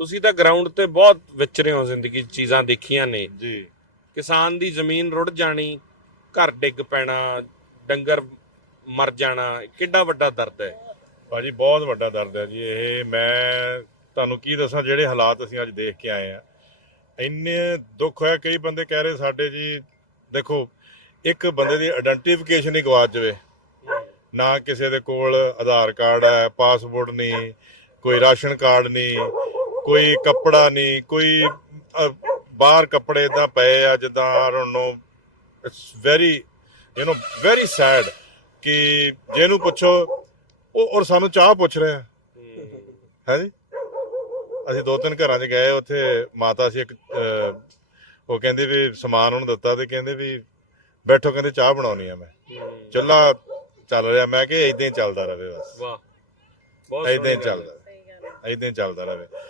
ਤੁਸੀਂ ਤਾਂ ਗਰਾਊਂਡ ਤੇ ਬਹੁਤ ਵਿਚਰੇ ਹੋ ਜ਼ਿੰਦਗੀ 'ਚ ਚੀਜ਼ਾਂ ਦੇਖੀਆਂ ਨੇ। ਜੀ। ਕਿਸਾਨ ਦੀ ਜ਼ਮੀਨ ਰੁੜ ਜਾਣੀ ਘਰ ਡਿੱਗ ਪੈਣਾ ਡੰਗਰ ਮਰ ਜਾਣਾ ਕਿੱਡਾ ਵੱਡਾ ਦਰਦ ਹੈ। ਭਾਜੀ ਬਹੁਤ ਵੱਡਾ ਦਰਦ ਹੈ ਜੀ ਇਹ। ਮੈਂ ਤੁਹਾਨੂੰ ਕੀ ਦੱਸਾਂ ਜਿਹੜੇ ਹਾਲਾਤ ਅਸੀਂ ਅੱਜ ਦੇਖ ਕੇ ਆਏ ਆ ਇੰਨੇ ਦੁੱਖ ਹੋਇਆ। ਕਈ ਬੰਦੇ ਕਹਿ ਰਹੇ ਸਾਡੇ ਜੀ ਦੇਖੋ ਇੱਕ ਬੰਦੇ ਦੀ ਆਇਡੈਂਟੀਫਿਕੇਸ਼ਨ ਹੀ ਗਵਾਚ ਜਾਵੇ। ਨਾ ਕਿਸੇ ਦੇ ਕੋਲ ਆਧਾਰ ਕਾਰਡ ਹੈ ਪਾਸਪੋਰਟ ਨਹੀਂ ਕੋਈ ਰਾਸ਼ਨ ਕਾਰਡ ਨਹੀਂ ਕੋਈ ਕੱਪੜਾ ਨਹੀਂ ਕੋਈ ਬਾਹਰ ਕੱਪੜੇ ਇਦਾਂ ਪਏ ਆ ਜਿੱਦਾਂ I don't know it's very you know very sad ਕਿ ਜਿਹਨੂੰ ਪੁੱਛੋ ਉਹ ਔਰ ਸਾਨੂੰ ਚਾਹ ਪੁੱਛ ਰਿਹਾ ਹੈ। ਜੀ? ਅਸੀਂ ਦੋ ਤਿੰਨ ਘਰਾਂ 'ਚ ਗਏ ਉੱਥੇ ਮਾਤਾ ਸੀ ਇੱਕ ਉਹ ਕਹਿੰਦੇ ਵੀ ਸਮਾਨ ਉਹਨੂੰ ਦਿੱਤਾ ਤੇ ਕਹਿੰਦੇ ਵੀ ਬੈਠੋ ਕਹਿੰਦੇ ਚਾਹ ਬਣਾਉਣੀ ਆ ਮੈਂ। ਚੁੱਲ੍ਹਾ ਚੱਲ ਰਿਹਾ ਮੈਂ ਕਿ ਇਦਾਂ ਹੀ ਚੱਲਦਾ ਰਵੇ ਬਸ। ਵਾਹ। ਬਹੁਤ ਇਦਾਂ ਹੀ। ਚੱਲਦਾ ਇਦਾਂ ਹੀ ਚੱਲਦਾ ਰਵੇ।